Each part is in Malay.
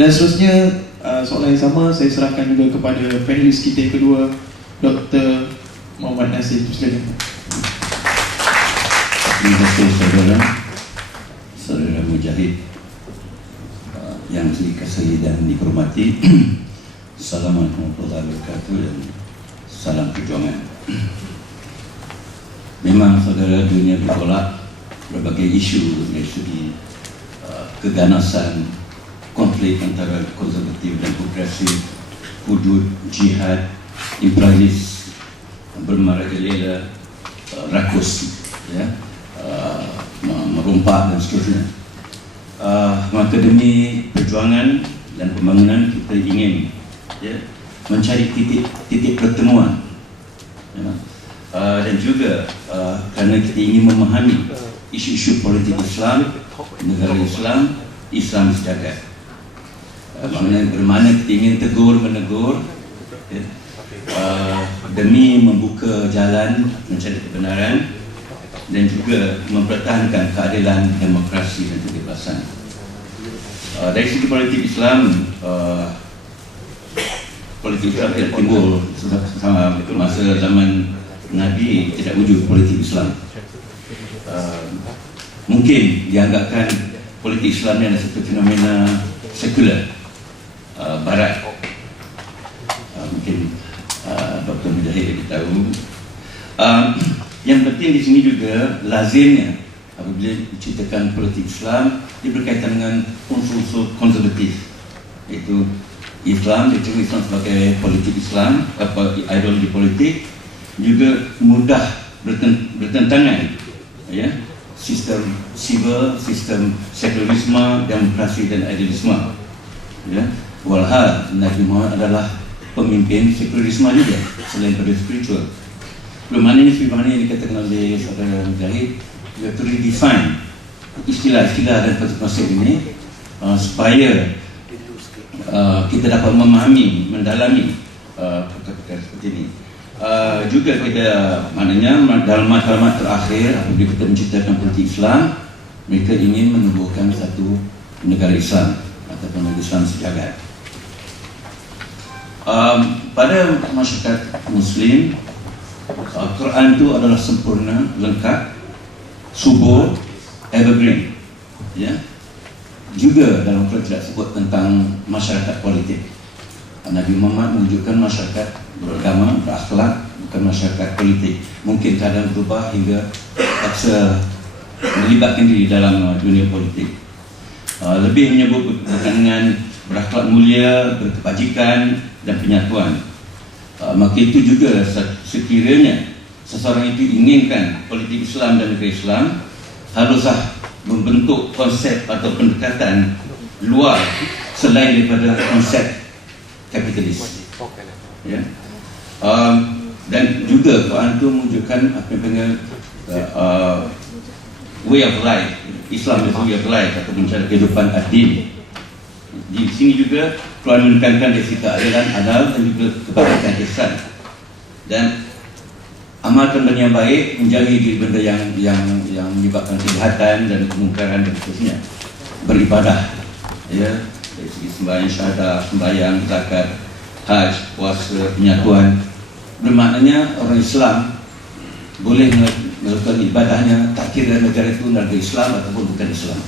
Dan seterusnya, soalan yang sama saya serahkan juga kepada panelis kita yang kedua, Dr. Muhammad Nasir. Silakan. Terima kasih saudara Mujahid yang dikasihi dan dihormati. Assalamualaikum warahmatullahi wabarakatuh dan salam perjuangan. Memang saudara, dunia bertolak berbagai isu dari segi keganasan, konflik antara konservatif dan progresif, hudud, jihad, imperialis, bermerajalela, rakus, ya, merompak dan seterusnya. Maka demi perjuangan dan pembangunan kita ingin, ya, mencari titik pertemuan, ya, dan juga kerana kita ingin memahami isu-isu politik Islam, negara Islam, Islam sejagat. Bermakna kita ingin tegur menegur, ya, demi membuka jalan mencari kebenaran dan juga mempertahankan keadilan, demokrasi dan kebebasan. Dari segi politik Islam, politik Islam tidak timbul sama masa zaman Nabi, tidak wujud politik Islam. Mungkin dianggapkan politik Islam ini adalah satu fenomena sekular Barat. Mungkin Dr. Mujahid lebih tahu. Yang penting di sini juga lazimnya apabila diceritakan politik Islam, dia berkaitan dengan unsur-unsur konservatif, iaitu Islam, diterima Islam sebagai politik Islam, ideologi politik, juga mudah bertentangan, ya, sistem sivil, sistem sekularisme, demokrasi dan idealisme, ya. Walhal Nabi Muhammad adalah pemimpin sekularisme juga selain pada spiritual. Belum mana ini sebagaimana yang dikatakan oleh saudara Mujahid, you have to redefine istilah-istilah dan konsep ini supaya kita dapat memahami, mendalami perkara-perkara seperti ini. Juga kita, maknanya dalam matlamat terakhir apabila kita menceritakan politik Islam, mereka ingin menubuhkan satu negara Islam ataupun negara Islam sejagat. Pada masyarakat Muslim, Quran itu adalah sempurna, lengkap, subur, evergreen, ya. Juga dalam Quran tidak sebut tentang masyarakat politik. Nabi Muhammad menunjukkan masyarakat beragama, berakhlak, bukan masyarakat politik. Mungkin kadang berubah hingga paksa melibatkan diri dalam dunia politik. Lebih menyebut dengan berakhlak mulia, berkebajikan dan penyatuan. Maka itu juga sekiranya seseorang itu inginkan politik Islam dan negara Islam, haruslah membentuk konsep atau pendekatan luar selain daripada konsep kapitalis, ya. Dan juga Quran itu menunjukkan apa yang panggil way of life, Islam itu way of life ataupun cara kehidupan ad-din. Di sini juga Quran menekankan dari keadilan, adal dan juga kebaikan ihsan, dan amalkan benda yang baik, menjauhi diri benda yang menyebabkan kejahatan dan kemungkaran dan seterusnya. Beribadah, ya, dari segi sembahyang syahadah, sembahyang, zakat, haj, puasa, penyatuan. Bermaknanya orang Islam boleh melakukan ibadahnya tak kira negara itu negara Islam ataupun bukan Islam.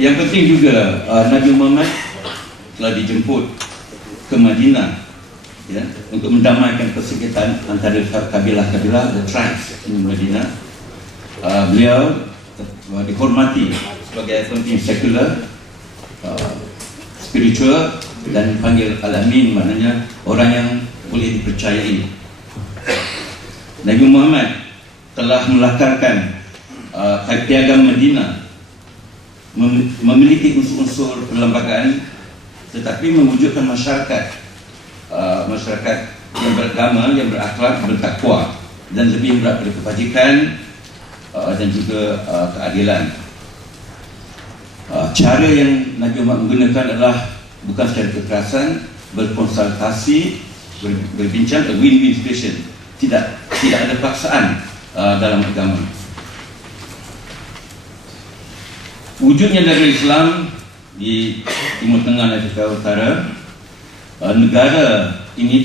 Yang penting juga Nabi Muhammad telah dijemput ke Madinah, ya, untuk mendamaikan persekitan antara kabilah-kabilah, the tribes di Madinah. Beliau dihormati sebagai pemimpin sekular, spiritual, dan dipanggil Al-Amin, maknanya orang yang boleh dipercayai. Nabi Muhammad telah melakarkan piagam Madinah, memiliki unsur-unsur perlembagaan, tetapi mewujudkan masyarakat yang beragama, yang berakhlak, bertakwa, dan lebih berat pada kebajikan dan juga keadilan. Cara yang Nabi Muhammad menggunakan adalah bukan secara kekerasan, berkonsultasi, berbincang, a win-win situation. Tidak ada paksaan dalam agama. Wujudnya negara Islam di Timur Tengah dan Afrika Utara, negara ini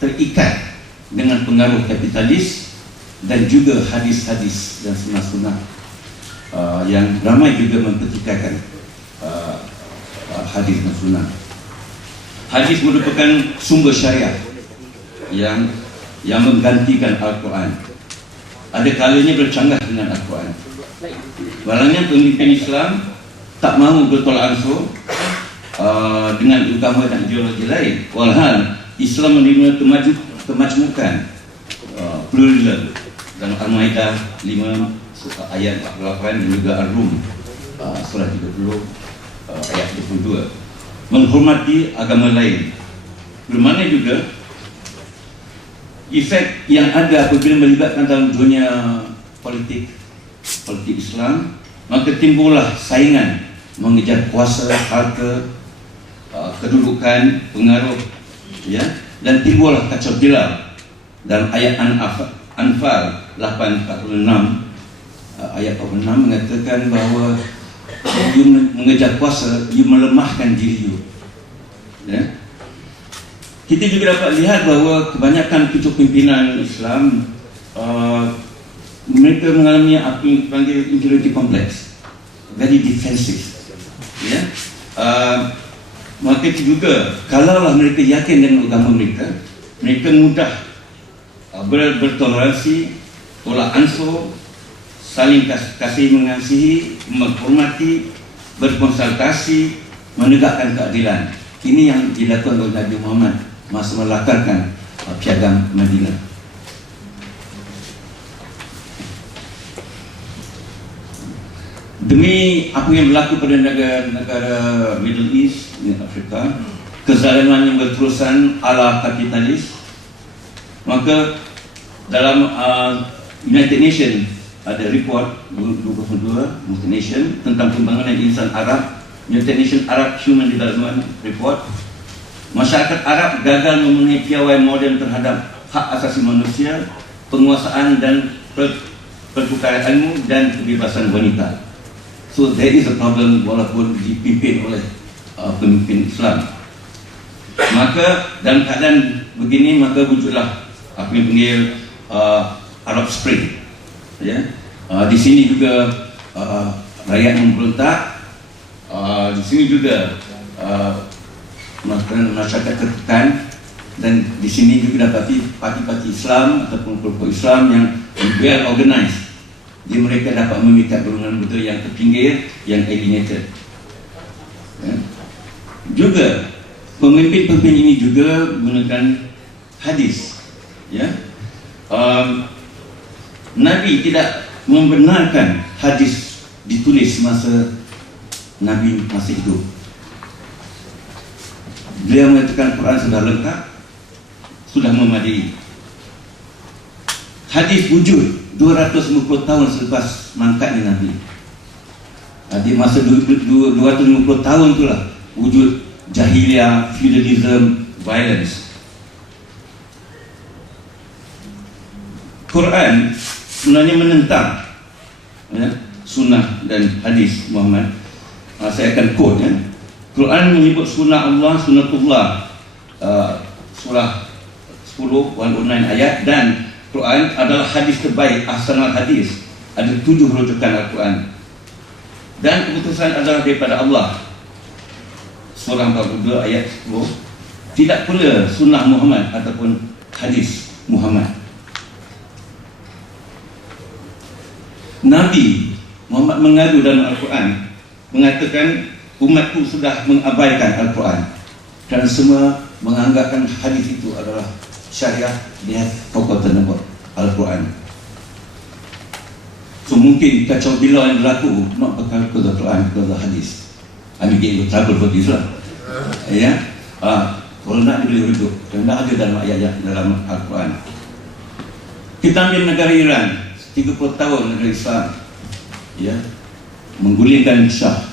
terikat dengan pengaruh kapitalis dan juga hadis-hadis dan sunnah-sunnah yang ramai juga mempertikaikan hadis dan sunnah. Hadis merupakan sumber syariah yang menggantikan Al-Quran. Ada kalanya bercanggah dengan Al-Quran. Malangnya pemimpin Islam tak mahu bertolak ansur dengan agama dan ideologi lain. Walhal Islam menerima kemajmukan pluralism dalam Al-Maidah 5 ayat 48 dan juga Ar-Rum surah 30 ayat 22, menghormati agama lain. Bermakna juga efek yang ada apabila melibatkan dalam dunia politik Islam, maka timbullah saingan mengejar kuasa, harta, kedudukan, pengaruh, ya, dan timbullah kacau balau. Dalam ayat Anfal 8:46 ayat 46 mengatakan bahawa you mengejar kuasa, you melemahkan diri you, ya. Kita juga dapat lihat bahawa kebanyakan pucuk pimpinan Islam mereka mengalami apa yang dipanggil inferiority complex, very defensive, ya. Maka juga kalaulah mereka yakin dengan agama mereka, mereka mudah bertoleransi, tolak ansur, saling kasih mengasihi, menghormati, berkonsultasi, menegakkan keadilan. Ini yang dilakukan oleh Nabi Muhammad masa melakarkan piagam Madinah. Demi apa yang berlaku pada negara Middle East, Afrika, kezaliman yang berterusan ala kapitalis, maka dalam United Nations ada report 2022 United Nations tentang pembangunan insan Arab, United Nations Arab Human Development Report. Masyarakat Arab gagal memenuhi piawai moden terhadap hak asasi manusia, penguasaan dan pertukaran ilmu dan kebebasan wanita. So there is a problem walaupun dipimpin oleh pemimpin Islam. Maka dalam keadaan begini, maka wujudlah apa yang panggil Arab Spring, ya. Di sini juga rakyat memberontak, di sini juga masyarakat tertekan, dan di sini juga dapati parti-parti Islam ataupun kelompok Islam yang well organized. Jadi mereka dapat memikat golongan betul yang terpinggir, yang alienated, ya. Juga pemimpin-pemimpin ini juga menggunakan hadis, ya. Nabi tidak membenarkan hadis ditulis masa Nabi masih hidup. Beliau mengatakan Quran sudah lengkap, sudah memadai. Hadis wujud 250 tahun selepas mangkatnya Nabi. Di masa 250 tahun itulah wujud jahiliyah, feudalism, violence. Quran sebenarnya menentang, ya, sunnah dan hadis Muhammad. Saya akan quote, ya. Quran menyebut sunnah Allah, sunnatullah, surah 10 109 ayat, dan Quran adalah hadis terbaik, ahsanul hadis. Ada 7 rujukan Al-Quran. Dan keputusan adalah daripada Allah. Surah 42 ayat 10. Tidak pula sunnah Muhammad ataupun hadis Muhammad. Nabi Muhammad mengadu dalam Al-Quran, mengatakan umatku sudah mengabaikan Al-Quran dan semua menganggapkan hadis itu adalah syariah. Lihat Fakultan Al-Quran. So mungkin kacau balau yang berlaku not perkara Al-Quran, perkara hadis. I mean get into trouble for this lah, ya. Kalau nak boleh rujuk, kerana ada dalam ayat dalam Al-Quran. Kita ambil negara Iran, 30 tahun negara Islam, ya, menggulingkan Shah.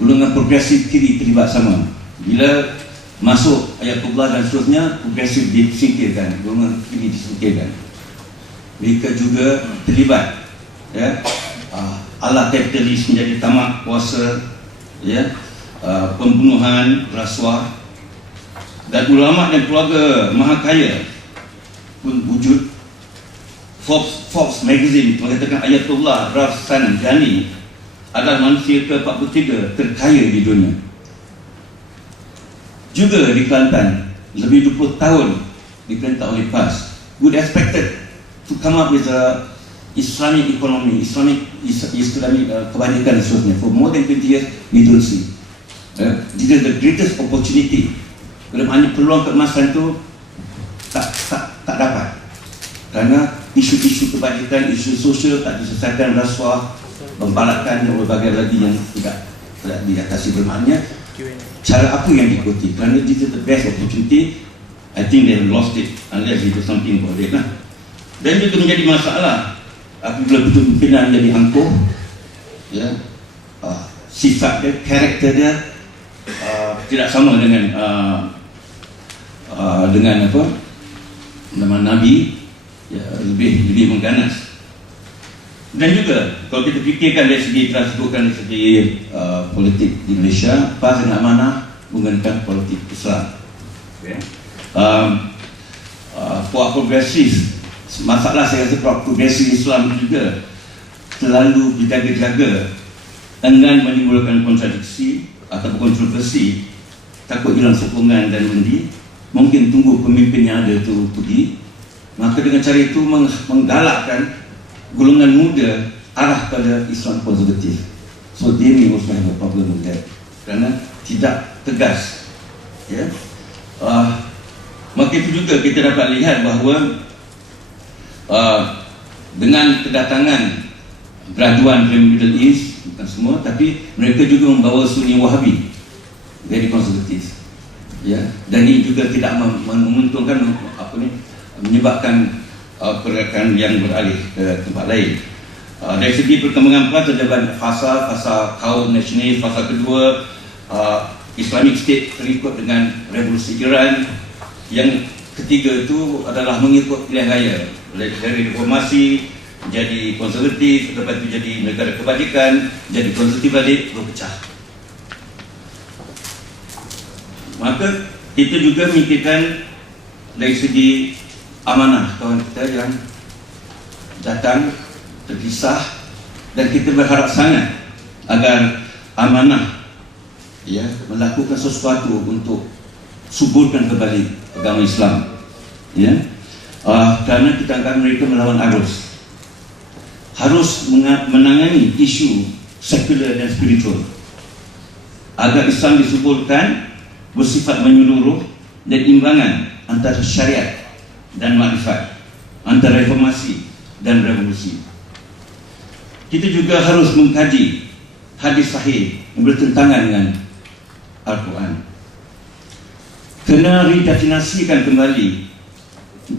Golongan progresif kiri terlibat sama. Bila masuk Ayatullah dan seterusnya, progresif disingkirkan, golongan kiri disingkirkan. Mereka juga terlibat, ya. Ala kapitalis menjadi tamak kuasa, ya, pembunuhan, rasuah, dan ulama dan keluarga maha kaya pun wujud. Forbes magazine mengatakan Ayatullah Rafsanjani adalah manusia ke-43 terkaya di dunia. Juga di Kelantan, lebih 20 tahun diperintah oleh PAS. Would expected to come up with a Islamic economy, Islamic kebajikan dan seterusnya. For more than 20 years, we don't see. This is the greatest opportunity. Kalau hanya peluang keemasan itu tak dapat. Kerana isu-isu kebajikan, isu sosial tak diselesaikan, rasuah, pembalakan dan berbagai lagi yang tidak diatasi. Bermakna cara apa yang diikuti? Kerana this is the best opportunity. I think they have lost it unless they do something about it lah. Dan juga menjadi masalah apabila pimpinan jadi angkuh, ya, sifat dia, karakter dia tidak sama dengan apa nama Nabi, ya, lebih mengganas. Dan juga kalau kita fikirkan dari segi sebutkan dari segi politik di Malaysia, PAS dan Amanah menggunakan politik Islam. Okay. Puak progresif, masalah saya rasa puak progresif Islam juga selalu dijaga-jaga enggan menimbulkan kontradiksi atau kontroversi, takut hilang sokongan dan undi, mungkin tunggu pemimpin yang ada itu pergi. Maka dengan cara itu menggalakkan golongan muda arah pada Islam konservatif. So they may also have a problem with that, kerana tidak tegas, ya. Maka itu juga kita dapat lihat bahawa dengan kedatangan graduan dari Middle East, bukan semua, tapi mereka juga membawa Sunni Wahabi jadi konservatif, ya. Dan ini juga tidak menguntungkan menyebabkan pergerakan yang beralih ke tempat lain. Dari segi perkembangan PAS ada fasa kaum nasionalis, fasa kedua Islamic State terikut dengan revolusi Iran. Yang ketiga itu adalah mengikut pilihan raya, dari reformasi jadi konservatif, lepas itu jadi negara kebajikan, jadi konservatif balik, berpecah. Maka kita juga memikirkan dari segi amanah kawan kita yang datang terpisah, dan kita berharap sangat agar amanah, ya, melakukan sesuatu untuk suburkan kembali agama Islam, ya. Kerana kita akan mereka melawan arus, harus menangani isu sekular dan spiritual agar Islam disuburkan, bersifat menyeluruh dan imbangan antara syariat dan makrifat, antara reformasi dan revolusi. Kita juga harus mengkaji hadis sahih yang bertentangan dengan Al-Quran. Kena redefinisikan kembali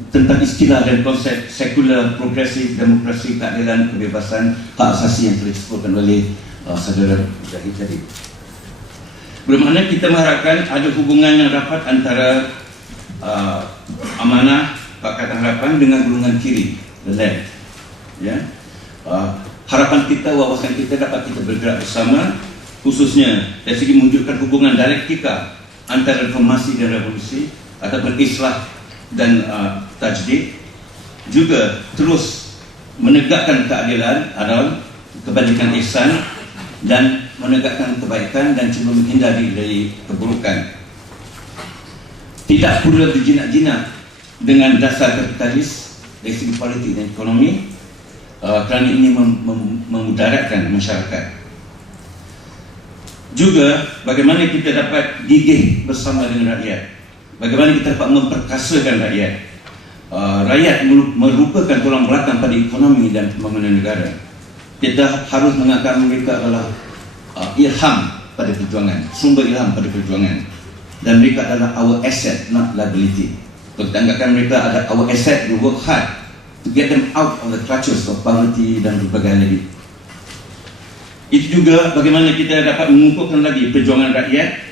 tentang istilah dan konsep sekular, progresif, demokrasi, keadilan, kebebasan, hak asasi yang telah disebutkan oleh saudara Mujahid tadi. Bermakna kita mengharapkan ada hubungan yang rapat antara amanah Pakatan Harapan dengan golongan kiri, the left, ya. Harapan kita, wawasan kita dapat kita bergerak bersama, khususnya dari segi mewujudkan hubungan dialektika antara reformasi dan revolusi ataupun islah dan tajdid, juga terus menegakkan keadilan, adalah kebajikan ihsan, dan menegakkan kebaikan dan cuba menghindari dari keburukan. Tidak pula berjinak-jinak dengan dasar kapitalis dari segi politik dan ekonomi, kerana ini memudaratkan masyarakat. Juga bagaimana kita dapat gigih bersama dengan rakyat, bagaimana kita dapat memperkasakan rakyat. Rakyat merupakan tulang belakang pada ekonomi dan pembangunan negara. Kita harus mengangkat mereka adalah ilham pada perjuangan, sumber ilham pada perjuangan, dan mereka adalah our asset, not liability. Kalau kita anggapkan mereka ada our asset, we work hard to get them out of the clutches of poverty dan berbagai lagi. Itu juga bagaimana kita dapat mengukuhkan lagi perjuangan rakyat,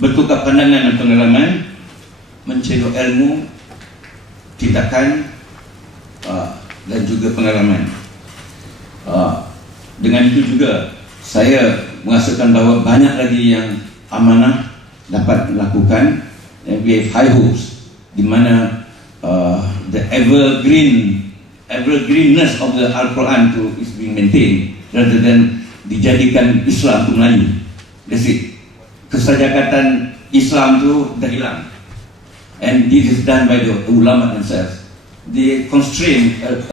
bertukar pandangan dan pengalaman, mencari ilmu, tindakan, dan juga pengalaman. Dengan itu juga saya menghasilkan bahawa banyak lagi yang amanah dapat melakukan. And we have high hopes di mana the evergreenness of the Al-Quran is being maintained rather than dijadikan Islam untuk Melayu. That's it. Kesajakatan Islam tu dah hilang. And this is done by the ulama themselves. They constrain